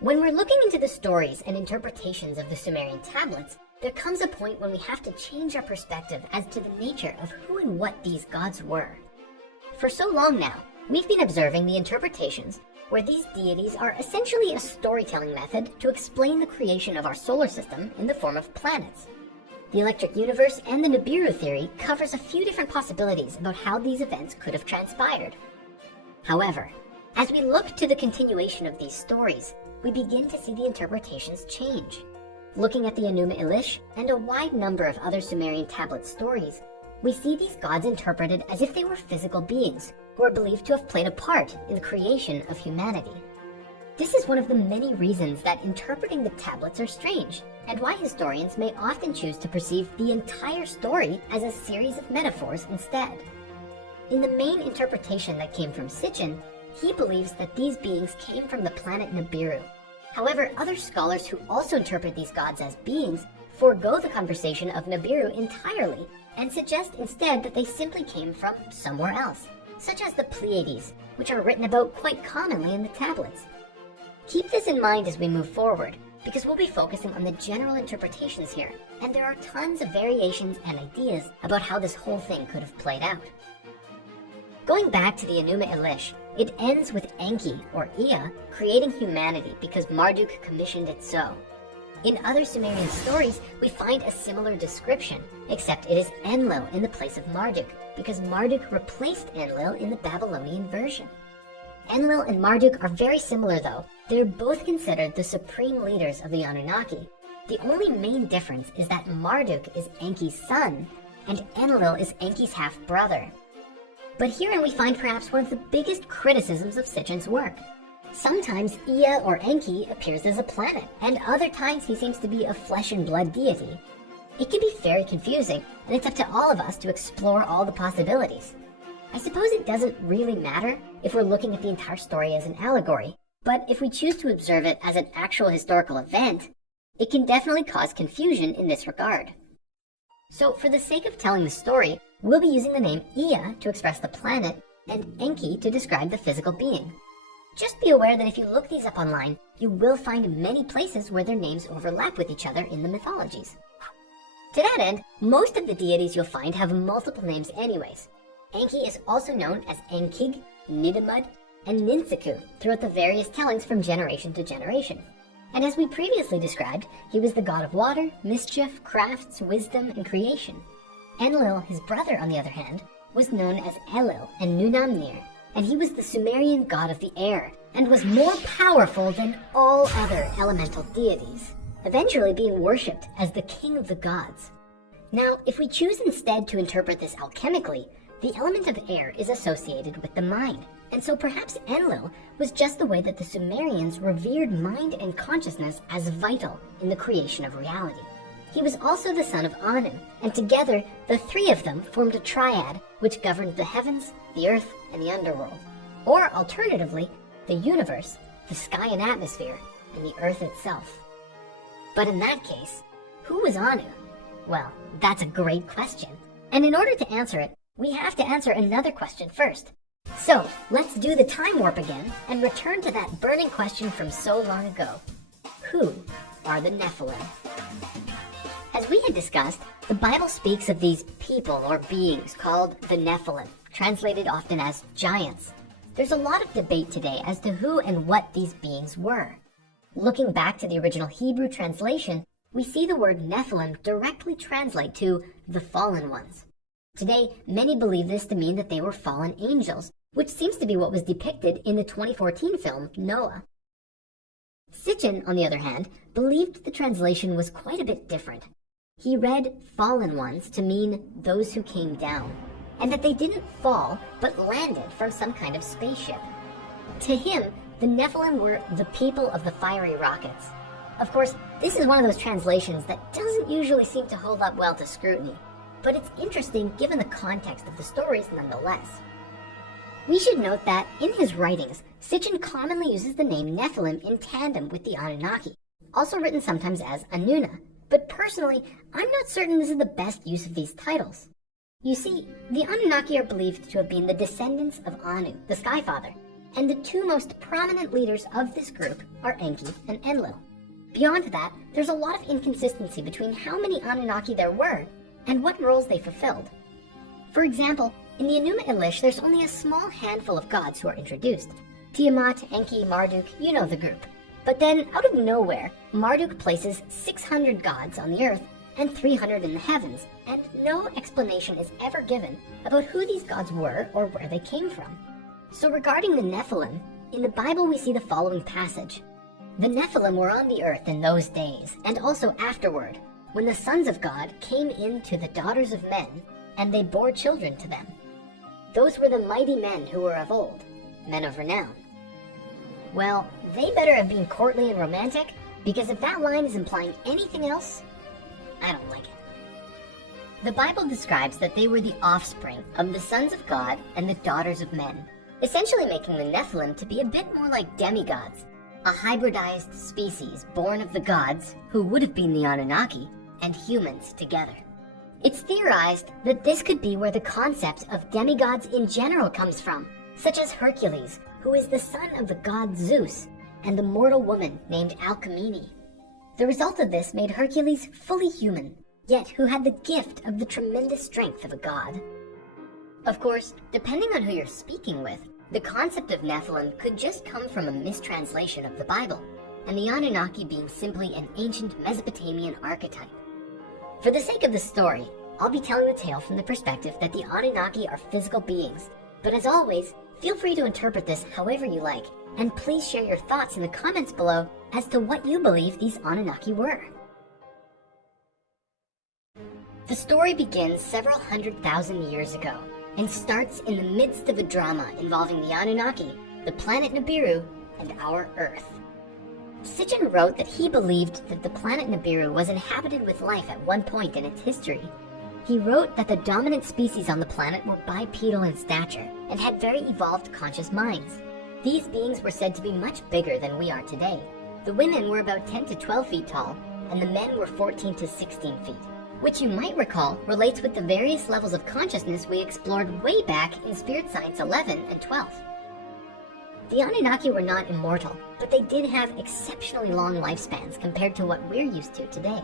When we're looking into the stories and interpretations of the Sumerian tablets, there comes a point when we have to change our perspective as to the nature of who and what these gods were. For so long now, we've been observing the interpretations where these deities are essentially a storytelling method to explain the creation of our solar system in the form of planets. The electric universe and the Nibiru theory covers a few different possibilities about how these events could have transpired. However, as we look to the continuation of these stories, we begin to see the interpretations change. Looking at the Enuma Elish and a wide number of other Sumerian tablet stories, we see these gods interpreted as if they were physical beings who are believed to have played a part in the creation of humanity. This is one of the many reasons that interpreting the tablets are strange, and why historians may often choose to perceive the entire story as a series of metaphors instead. In the main interpretation that came from Sitchin, he believes that these beings came from the planet Nibiru. However, other scholars who also interpret these gods as beings forego the conversation of Nibiru entirely and suggest instead that they simply came from somewhere else, such as the Pleiades, which are written about quite commonly in the tablets. Keep this in mind as we move forward, because we'll be focusing on the general interpretations here, and there are tons of variations and ideas about how this whole thing could have played out. Going back to the Enuma Elish, it ends with Enki, or Ea, creating humanity because Marduk commissioned it so. In other Sumerian stories, we find a similar description, except it is Enlil in the place of Marduk, because Marduk replaced Enlil in the Babylonian version. Enlil and Marduk are very similar though. They're both considered the supreme leaders of the Anunnaki. The only main difference is that Marduk is Enki's son, and Enlil is Enki's half-brother. But herein we find perhaps one of the biggest criticisms of Sitchin's work. Sometimes Ea or Enki appears as a planet, and other times he seems to be a flesh and blood deity. It can be very confusing, and it's up to all of us to explore all the possibilities. I suppose it doesn't really matter if we're looking at the entire story as an allegory, but if we choose to observe it as an actual historical event, it can definitely cause confusion in this regard. So for the sake of telling the story, we'll be using the name Ea to express the planet and Enki to describe the physical being. Just be aware that if you look these up online, you will find many places where their names overlap with each other in the mythologies. To that end, most of the deities you'll find have multiple names anyways. Enki is also known as Enkig, Nidamud, and Ninsaku throughout the various tellings from generation to generation. And as we previously described, he was the god of water, mischief, crafts, wisdom, and creation. Enlil, his brother, on the other hand, was known as Elil and Nunamnir, and he was the Sumerian god of the air, and was more powerful than all other elemental deities, eventually being worshipped as the king of the gods. Now, if we choose instead to interpret this alchemically, the element of air is associated with the mind, and so perhaps Enlil was just the way that the Sumerians revered mind and consciousness as vital in the creation of reality. He was also the son of Anu, and together the three of them formed a triad which governed the heavens, the earth, and the underworld. Or alternatively, the universe, the sky and atmosphere, and the earth itself. But in that case, who was Anu? Well, that's a great question. And in order to answer it, we have to answer another question first. So, let's do the time warp again and return to that burning question from so long ago. Who are the Nephilim? As we had discussed, the Bible speaks of these people or beings called the Nephilim, translated often as giants. There's a lot of debate today as to who and what these beings were. Looking back to the original Hebrew translation, we see the word Nephilim directly translate to the fallen ones. Today, many believe this to mean that they were fallen angels, which seems to be what was depicted in the 2014 film Noah. Sitchin, on the other hand, believed the translation was quite a bit different. He read fallen ones to mean those who came down, and that they didn't fall, but landed from some kind of spaceship. To him, the Nephilim were the people of the fiery rockets. Of course, this is one of those translations that doesn't usually seem to hold up well to scrutiny, but it's interesting given the context of the stories nonetheless. We should note that, in his writings, Sitchin commonly uses the name Nephilim in tandem with the Anunnaki, also written sometimes as Anuna, but personally, I'm not certain this is the best use of these titles. You see, the Anunnaki are believed to have been the descendants of Anu, the Sky Father, and the two most prominent leaders of this group are Enki and Enlil. Beyond that, there's a lot of inconsistency between how many Anunnaki there were and what roles they fulfilled. For example, in the Enuma Elish, there's only a small handful of gods who are introduced. Tiamat, Enki, Marduk, you know the group. But then, out of nowhere, Marduk places 600 gods on the earth and 300 in the heavens, and no explanation is ever given about who these gods were or where they came from. So regarding the Nephilim, in the Bible we see the following passage. The Nephilim were on the earth in those days, and also afterward, when the sons of God came in to the daughters of men, and they bore children to them. Those were the mighty men who were of old, men of renown. Well, they better have been courtly and romantic, because if that line is implying anything else, I don't like it. The Bible describes that they were the offspring of the sons of God and the daughters of men, essentially making the Nephilim to be a bit more like demigods, a hybridized species born of the gods, who would have been the Anunnaki, and humans together. It's theorized that this could be where the concept of demigods in general comes from, such as Hercules, who is the son of the god Zeus, and the mortal woman named Alcmene. The result of this made Hercules fully human, yet who had the gift of the tremendous strength of a god. Of course, depending on who you're speaking with, the concept of Nephilim could just come from a mistranslation of the Bible, and the Anunnaki being simply an ancient Mesopotamian archetype. For the sake of the story, I'll be telling the tale from the perspective that the Anunnaki are physical beings, but as always, feel free to interpret this however you like, and please share your thoughts in the comments below as to what you believe these Anunnaki were. The story begins several 100,000 years ago, and starts in the midst of a drama involving the Anunnaki, the planet Nibiru, and our Earth. Sitchin wrote that he believed that the planet Nibiru was inhabited with life at one point in its history. He wrote that the dominant species on the planet were bipedal in stature and had very evolved conscious minds. These beings were said to be much bigger than we are today. The women were about 10 to 12 feet tall, and the men were 14 to 16 feet, which you might recall relates with the various levels of consciousness we explored way back in Spirit Science 11 and 12. The Anunnaki were not immortal, but they did have exceptionally long lifespans compared to what we're used to today.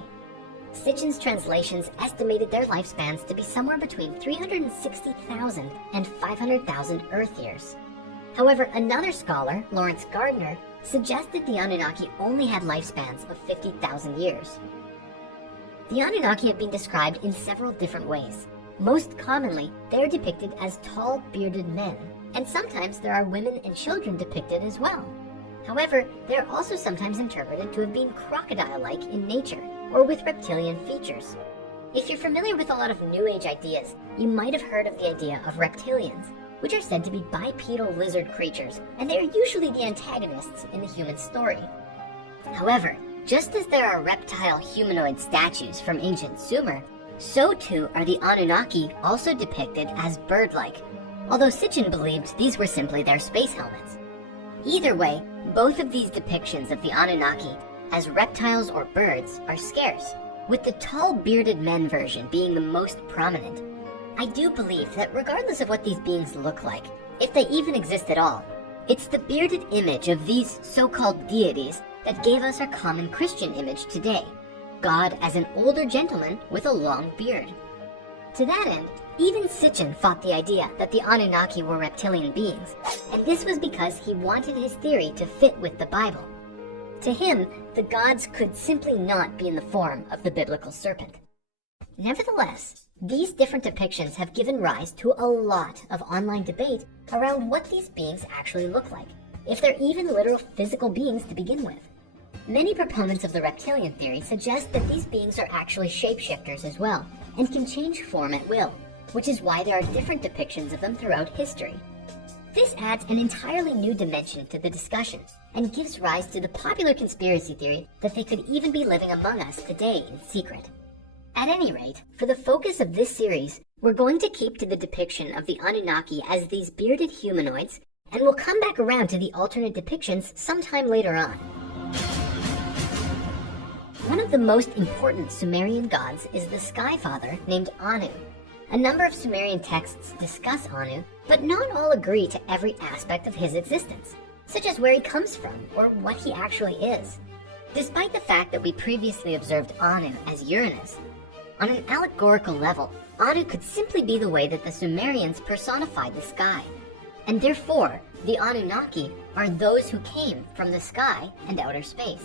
Sitchin's translations estimated their lifespans to be somewhere between 360,000 and 500,000 Earth years. However, another scholar, Lawrence Gardner, suggested the Anunnaki only had lifespans of 50,000 years. The Anunnaki have been described in several different ways. Most commonly, they are depicted as tall, bearded men, and sometimes there are women and children depicted as well. However, they are also sometimes interpreted to have been crocodile-like in nature, or with reptilian features. If you're familiar with a lot of New Age ideas, you might have heard of the idea of reptilians, which are said to be bipedal lizard creatures, and they are usually the antagonists in the human story. However, just as there are reptile humanoid statues from ancient Sumer, so too are the Anunnaki also depicted as bird-like, although Sitchin believed these were simply their space helmets. Either way, both of these depictions of the Anunnaki as reptiles or birds are scarce, with the tall bearded men version being the most prominent. I do believe that regardless of what these beings look like, if they even exist at all, it's the bearded image of these so-called deities that gave us our common Christian image today, God as an older gentleman with a long beard. To that end, even Sitchin fought the idea that the Anunnaki were reptilian beings, and this was because he wanted his theory to fit with the Bible. To him, the gods could simply not be in the form of the biblical serpent. Nevertheless, these different depictions have given rise to a lot of online debate around what these beings actually look like, if they're even literal physical beings to begin with. Many proponents of the reptilian theory suggest that these beings are actually shapeshifters as well, and can change form at will, which is why there are different depictions of them throughout history. This adds an entirely new dimension to the discussion, and gives rise to the popular conspiracy theory that they could even be living among us today in secret. At any rate, for the focus of this series, we're going to keep to the depiction of the Anunnaki as these bearded humanoids, and we'll come back around to the alternate depictions sometime later on. One of the most important Sumerian gods is the Sky Father named Anu. A number of Sumerian texts discuss Anu, but not all agree to every aspect of his existence, such as where he comes from or what he actually is. Despite the fact that we previously observed Anu as Uranus, on an allegorical level, Anu could simply be the way that the Sumerians personified the sky, and therefore the Anunnaki are those who came from the sky and outer space.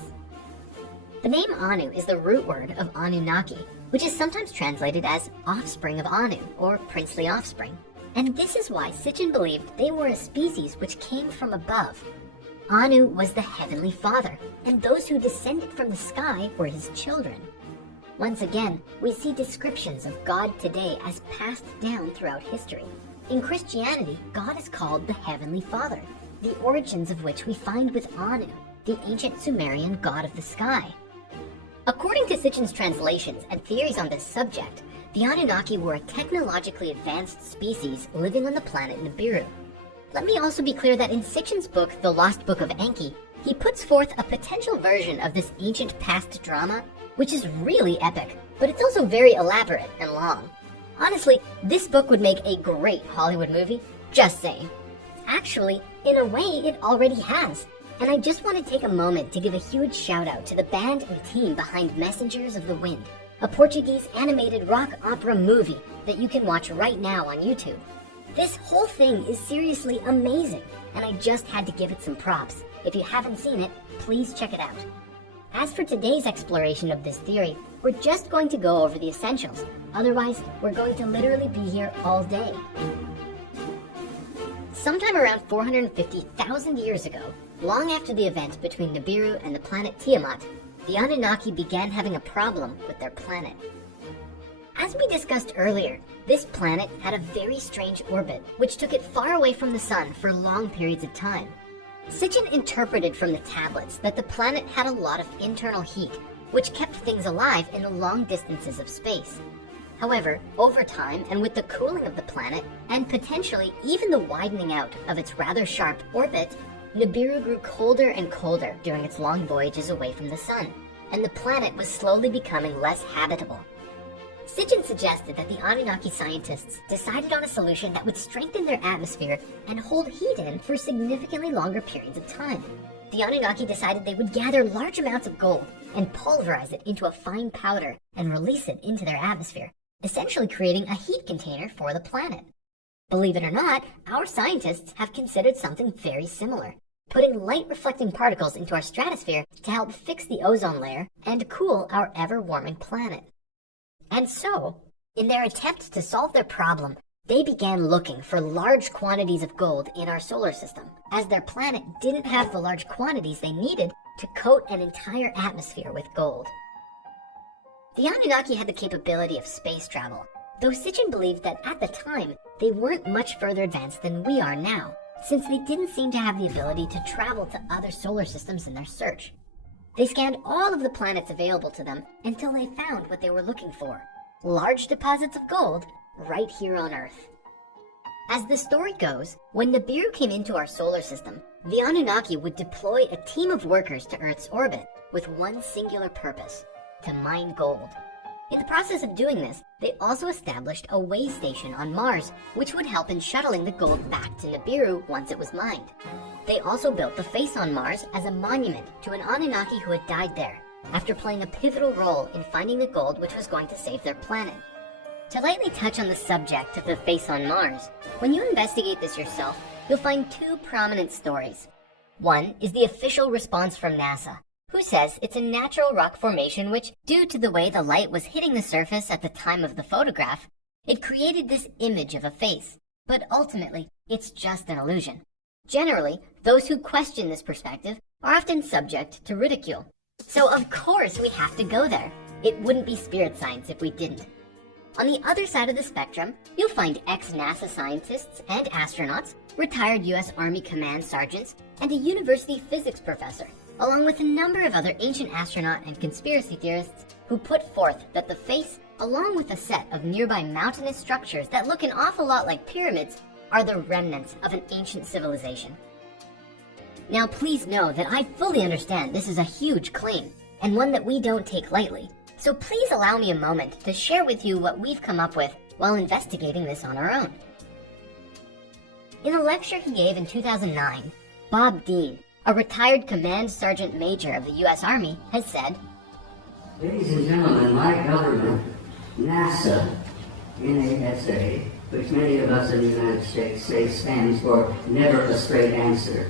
The name Anu is the root word of Anunnaki, which is sometimes translated as offspring of Anu or princely offspring, and this is why Sitchin believed they were a species which came from above. Anu was the heavenly father, and those who descended from the sky were his children. Once again, we see descriptions of God today as passed down throughout history. In Christianity, God is called the Heavenly Father, the origins of which we find with Anu, the ancient Sumerian god of the sky. According to Sitchin's translations and theories on this subject, the Anunnaki were a technologically advanced species living on the planet Nibiru. Let me also be clear that in Sitchin's book, The Lost Book of Enki, he puts forth a potential version of this ancient past drama, which is really epic, but it's also very elaborate and long. Honestly, this book would make a great Hollywood movie, just saying. Actually, in a way, it already has. And I just want to take a moment to give a huge shout out to the band and team behind Messengers of the Wind, a Portuguese animated rock opera movie that you can watch right now on YouTube. This whole thing is seriously amazing, and I just had to give it some props. If you haven't seen it, please check it out. As for today's exploration of this theory, we're just going to go over the essentials. Otherwise, we're going to literally be here all day. Sometime around 450,000 years ago, long after the event between Nibiru and the planet Tiamat, the Anunnaki began having a problem with their planet. As we discussed earlier, this planet had a very strange orbit, which took it far away from the sun for long periods of time. Sitchin interpreted from the tablets that the planet had a lot of internal heat, which kept things alive in the long distances of space. However, over time, and with the cooling of the planet, and potentially even the widening out of its rather sharp orbit, Nibiru grew colder and colder during its long voyages away from the sun, and the planet was slowly becoming less habitable. Sitchin suggested that the Anunnaki scientists decided on a solution that would strengthen their atmosphere and hold heat in for significantly longer periods of time. The Anunnaki decided they would gather large amounts of gold and pulverize it into a fine powder and release it into their atmosphere, essentially creating a heat container for the planet. Believe it or not, our scientists have considered something very similar, putting light-reflecting particles into our stratosphere to help fix the ozone layer and cool our ever-warming planet. And so, in their attempt to solve their problem, they began looking for large quantities of gold in our solar system, as their planet didn't have the large quantities they needed to coat an entire atmosphere with gold. The Anunnaki had the capability of space travel, though Sitchin believed that at the time, they weren't much further advanced than we are now, since they didn't seem to have the ability to travel to other solar systems in their search. They scanned all of the planets available to them until they found what they were looking for, large deposits of gold right here on Earth. As the story goes, when Nibiru came into our solar system, the Anunnaki would deploy a team of workers to Earth's orbit with one singular purpose: to mine gold. In the process of doing this, they also established a way station on Mars, which would help in shuttling the gold back to Nibiru once it was mined. They also built the face on Mars as a monument to an Anunnaki who had died there, after playing a pivotal role in finding the gold which was going to save their planet. To lightly touch on the subject of the face on Mars, when you investigate this yourself, you'll find two prominent stories. One is the official response from NASA, who says it's a natural rock formation which, due to the way the light was hitting the surface at the time of the photograph, it created this image of a face, but ultimately, it's just an illusion. Generally, those who question this perspective are often subject to ridicule. So of course we have to go there. It wouldn't be spirit science if we didn't. On the other side of the spectrum, you'll find ex-NASA scientists and astronauts, retired US Army Command sergeants, and a university physics professor, along with a number of other ancient astronaut and conspiracy theorists who put forth that the face, along with a set of nearby mountainous structures that look an awful lot like pyramids, are the remnants of an ancient civilization. Now please know that I fully understand this is a huge claim, and one that we don't take lightly, so please allow me a moment to share with you what we've come up with while investigating this on our own. In a lecture he gave in 2009, Bob Dean, a retired Command Sergeant Major of the U.S. Army, has said, "Ladies and gentlemen, my government, NASA, NASA, which many of us in the United States say stands for Never a Straight Answer,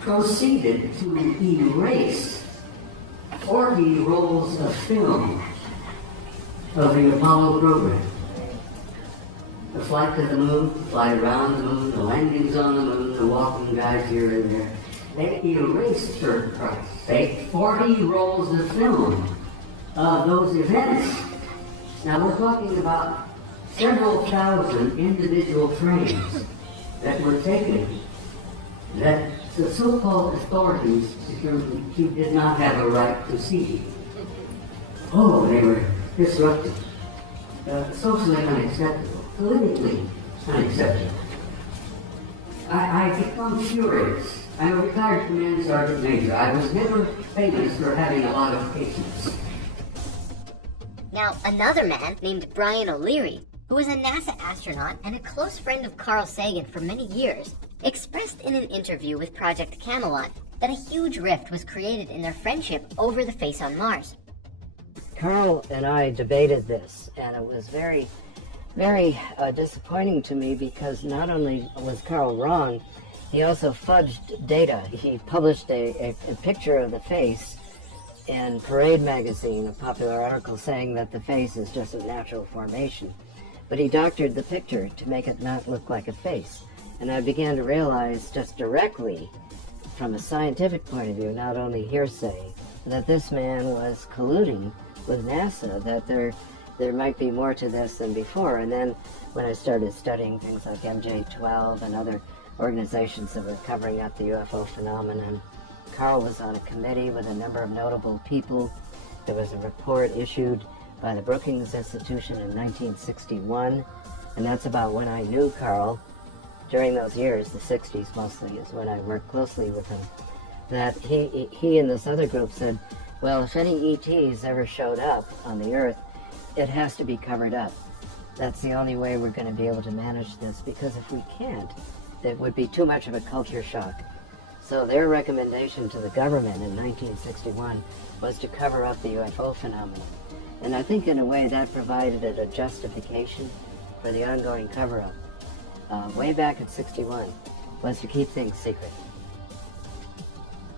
proceeded to erase 40 rolls of film of the Apollo program. The flight to the moon, the flight around the moon, the landings on the moon, the walking guys here and there. They erased, for Christ's sake, 40 rolls of film of those events. Now we're talking about several thousand individual frames that were taken that the so-called authorities determined he did not have a right to see. Oh, they were disruptive, socially unacceptable, politically unacceptable. I become furious. I'm a retired Command Sergeant Major. I was never famous for having a lot of patience." Now, another man named Brian O'Leary, who was a NASA astronaut and a close friend of Carl Sagan for many years, expressed in an interview with Project Camelot that a huge rift was created in their friendship over the face on Mars. Carl and I debated this, and it was very, very disappointing to me because not only was Carl wrong, he also fudged data. He published a picture of the face in Parade magazine, a popular article saying that the face is just a natural formation. But he doctored the picture to make it not look like a face. And I began to realize just directly, from a scientific point of view, not only hearsay, that this man was colluding with NASA, that there might be more to this than before. And then when I started studying things like MJ-12 and other organizations that were covering up the UFO phenomenon, Carl was on a committee with a number of notable people. There was a report issued by the Brookings Institution in 1961, and that's about when I knew Carl. During those years, the 60s mostly, is when I worked closely with him, that he and this other group said, well, if any ETs ever showed up on the Earth, it has to be covered up. That's the only way we're going to be able to manage this, because if we can't, it would be too much of a culture shock. So their recommendation to the government in 1961 was to cover up the UFO phenomenon. And I think in a way that provided a justification for the ongoing cover-up. Way back in 61 was to keep things secret.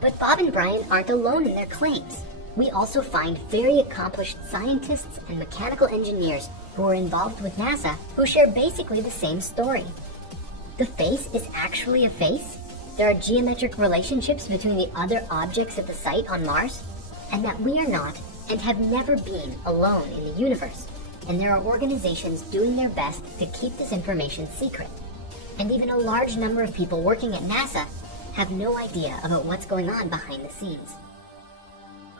But Bob and Brian aren't alone in their claims. We also find very accomplished scientists and mechanical engineers who are involved with NASA who share basically the same story. The face is actually a face. There are geometric relationships between the other objects at the site on Mars, and that we are not and have never been alone in the universe. And there are organizations doing their best to keep this information secret. And even a large number of people working at NASA have no idea about what's going on behind the scenes.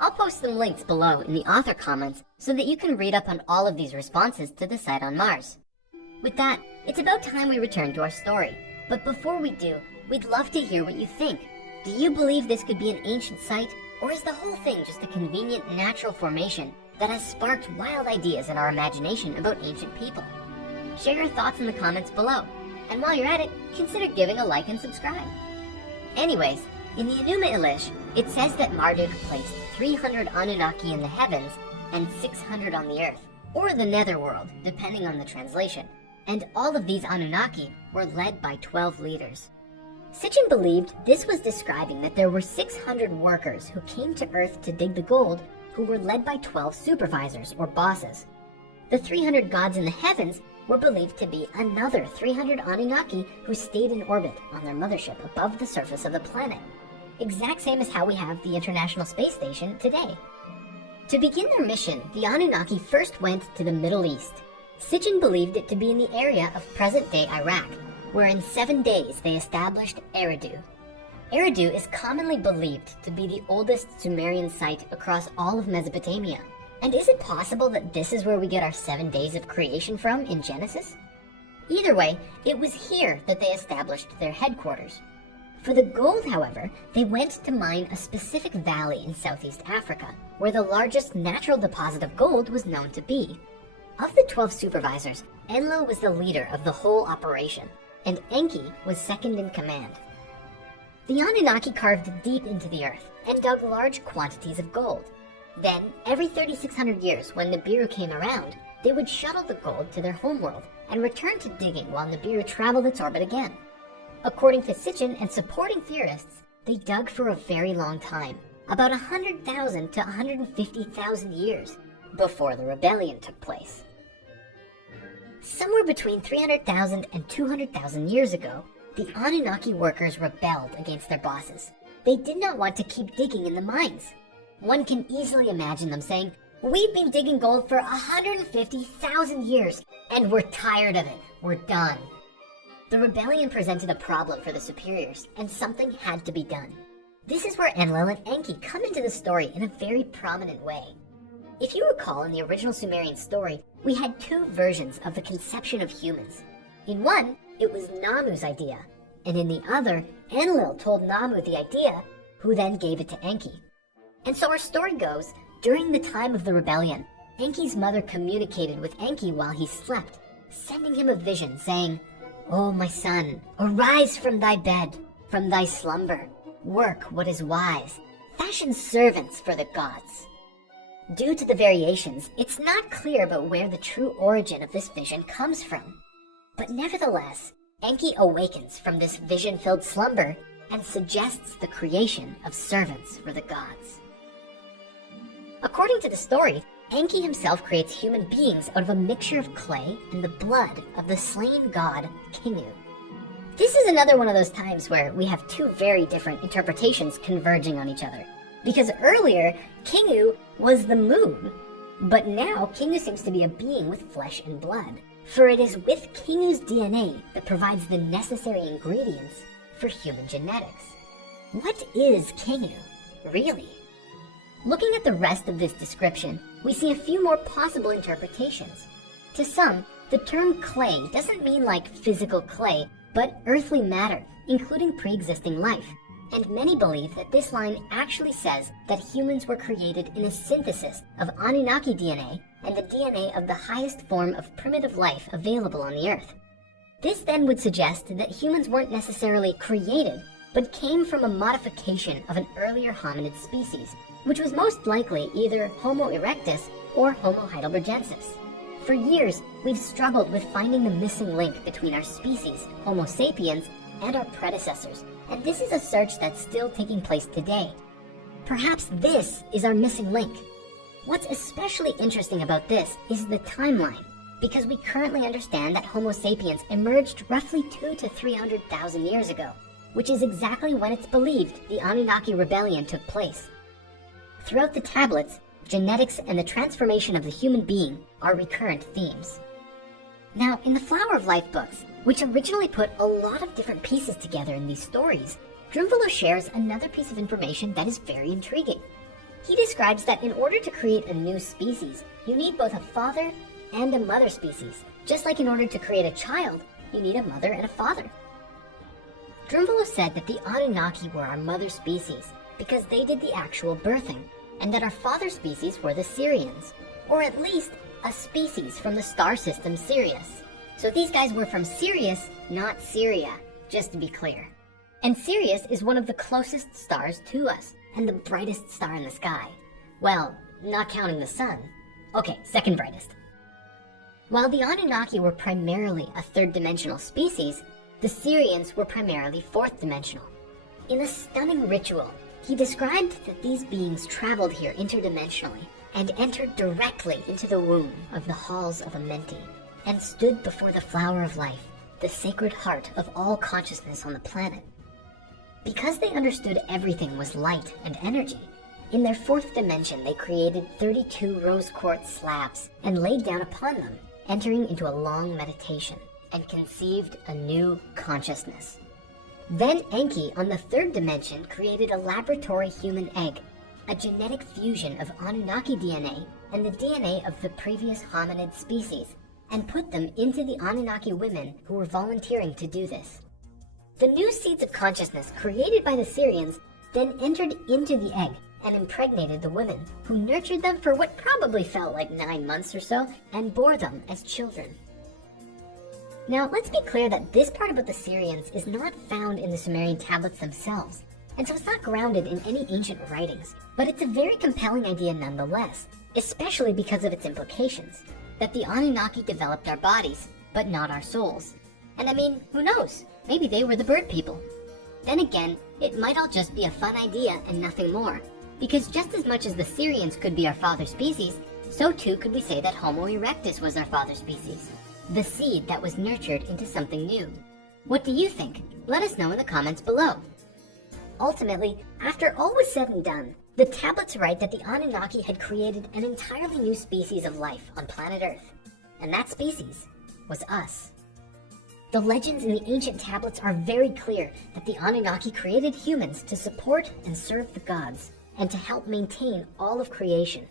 I'll post some links below in the author comments so that you can read up on all of these responses to the site on Mars. With that, it's about time we return to our story. But before we do, we'd love to hear what you think. Do you believe this could be an ancient site, or is the whole thing just a convenient natural formation that has sparked wild ideas in our imagination about ancient people? Share your thoughts in the comments below, and while you're at it, consider giving a like and subscribe. Anyways, in the Enuma Elish, it says that Marduk placed 300 Anunnaki in the heavens and 600 on the earth, or the netherworld, depending on the translation, and all of these Anunnaki were led by 12 leaders. Sitchin believed this was describing that there were 600 workers who came to Earth to dig the gold, who were led by 12 supervisors or bosses. The 300 gods in the heavens were believed to be another 300 Anunnaki who stayed in orbit on their mothership above the surface of the planet. Exact same as how we have the International Space Station today. To begin their mission, the Anunnaki first went to the Middle East. Sitchin believed it to be in the area of present-day Iraq, where in 7 days they established Eridu. Eridu is commonly believed to be the oldest Sumerian site across all of Mesopotamia. And is it possible that this is where we get our 7 days of creation from in Genesis? Either way, it was here that they established their headquarters. For the gold, however, they went to mine a specific valley in Southeast Africa, where the largest natural deposit of gold was known to be. Of the 12 supervisors, Enlil was the leader of the whole operation, and Enki was second in command. The Anunnaki carved deep into the earth and dug large quantities of gold. Then, every 3,600 years, when Nibiru came around, they would shuttle the gold to their homeworld and return to digging while Nibiru traveled its orbit again. According to Sitchin and supporting theorists, they dug for a very long time, about 100,000 to 150,000 years, before the rebellion took place. Somewhere between 300,000 and 200,000 years ago, the Anunnaki workers rebelled against their bosses. They did not want to keep digging in the mines. One can easily imagine them saying, "We've been digging gold for 150,000 years, and we're tired of it. We're done." The rebellion presented a problem for the superiors, and something had to be done. This is where Enlil and Enki come into the story in a very prominent way. If you recall, in the original Sumerian story, we had two versions of the conception of humans. In one, it was Namu's idea, and in the other, Enlil told Namu the idea, who then gave it to Enki. And so our story goes, during the time of the rebellion, Enki's mother communicated with Enki while he slept, sending him a vision saying, "O my son, arise from thy bed, from thy slumber, work what is wise, fashion servants for the gods." Due to the variations, it's not clear about where the true origin of this vision comes from. But nevertheless, Enki awakens from this vision-filled slumber and suggests the creation of servants for the gods. According to the story, Enki himself creates human beings out of a mixture of clay and the blood of the slain god Kingu. This is another one of those times where we have two very different interpretations converging on each other. Because earlier, Kingu was the moon, but now Kingu seems to be a being with flesh and blood. For it is with Kingu's DNA that provides the necessary ingredients for human genetics. What is Kingu, really? Looking at the rest of this description, we see a few more possible interpretations. To some, the term clay doesn't mean like physical clay, but earthly matter, including pre-existing life. And many believe that this line actually says that humans were created in a synthesis of Anunnaki DNA and the DNA of the highest form of primitive life available on the earth. This then would suggest that humans weren't necessarily created, but came from a modification of an earlier hominid species, which was most likely either Homo erectus or Homo heidelbergensis. For years, we've struggled with finding the missing link between our species, Homo sapiens, and our predecessors, and this is a search that's still taking place today. Perhaps this is our missing link. What's especially interesting about this is the timeline, because we currently understand that Homo sapiens emerged roughly 200 to 300,000 years ago, which is exactly when it's believed the Anunnaki rebellion took place. Throughout the tablets, genetics and the transformation of the human being are recurrent themes. Now, in the Flower of Life books, which originally put a lot of different pieces together in these stories, Drunvalo shares another piece of information that is very intriguing. He describes that in order to create a new species, you need both a father and a mother species, just like in order to create a child, you need a mother and a father. Drunvalo said that the Anunnaki were our mother species because they did the actual birthing, and that our father species were the Sirians, or at least a species from the star system Sirius. So these guys were from Sirius, not Syria, just to be clear. And Sirius is one of the closest stars to us, and the brightest star in the sky. Well, not counting the sun. Okay, second brightest. While the Anunnaki were primarily a third-dimensional species, the Syrians were primarily fourth-dimensional. In a stunning ritual, he described that these beings traveled here interdimensionally and entered directly into the womb of the halls of Amenti, and stood before the Flower of Life, the sacred heart of all consciousness on the planet. Because they understood everything was light and energy, in their fourth dimension they created 32 rose quartz slabs and laid down upon them, entering into a long meditation, and conceived a new consciousness. Then Enki on the third dimension created a laboratory human egg, a genetic fusion of Anunnaki DNA and the DNA of the previous hominid species, and put them into the Anunnaki women who were volunteering to do this. The new seeds of consciousness created by the Syrians then entered into the egg and impregnated the women, who nurtured them for what probably felt like 9 months or so, and bore them as children. Now, let's be clear that this part about the Syrians is not found in the Sumerian tablets themselves, and so it's not grounded in any ancient writings, but it's a very compelling idea nonetheless, especially because of its implications, that the Anunnaki developed our bodies, but not our souls. And I mean, who knows? Maybe they were the bird people. Then again, it might all just be a fun idea and nothing more, because just as much as the Syrians could be our father species, so too could we say that Homo erectus was our father species, the seed that was nurtured into something new. What do you think? Let us know in the comments below. Ultimately, after all was said and done, the tablets write that the Anunnaki had created an entirely new species of life on planet Earth, and that species was us. The legends in the ancient tablets are very clear that the Anunnaki created humans to support and serve the gods, and to help maintain all of creation.